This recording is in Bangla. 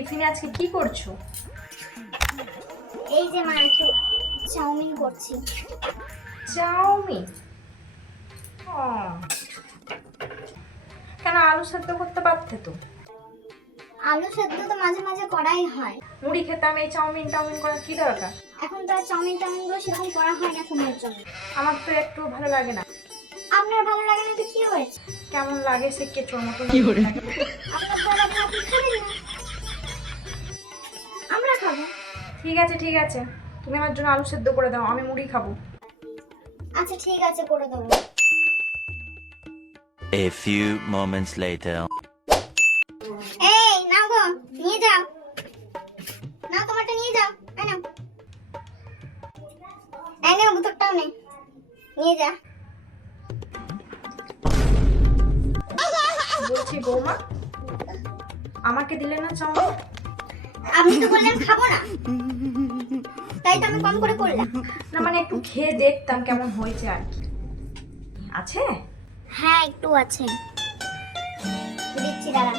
টিফিনে আজকে কি করছো? এই যে মা একটু চাউমিন করছি। চাউমিন? ও, কেন আলু সেদ্ধ করতে পারতে তো। আলু সেদ্ধ তো মাঝে মাঝে করাই হয়। মুড়ি খেতাম, এই চাউমিন টাউমিন করার কি দরকার? এখন তো আর চাউমিন টাউমিন গুলো সেরকম করা হয় না তোমার জন্য। আমার তো একটু ভালো লাগে না। আপনার ভালো লাগে না তো কি হয়েছে? কেমন লাগে সে কেঁচোর মতো লাগে। আপনার দ্বারা ভাত খাবেন না, আমরা খাবো। ঠিক আছে ঠিক আছে, তুমি আমার জন্য আলু সেদ্ধ করে দাও, আমি মুড়ি খাবো। আচ্ছা ঠিক আছে, করে দেবো। A few moments later. এই নাও গো, নিয়ে যাও। নাও তোমারটা নিয়ে যাও। এই নাও, এই নাও বোতলটাও নে, নিয়ে যা। বলছি বৌমা, আমাকে দিলে না চাউমিন? আপনি তো বললেন খাবো না, তাই তো আমি কম করে করলাম। না মানে একটু খেয়ে দেখতাম কেমন হয়েছে আর কি। আছে? হ্যাঁ একটু আছে, দিচ্ছি দাঁড়া।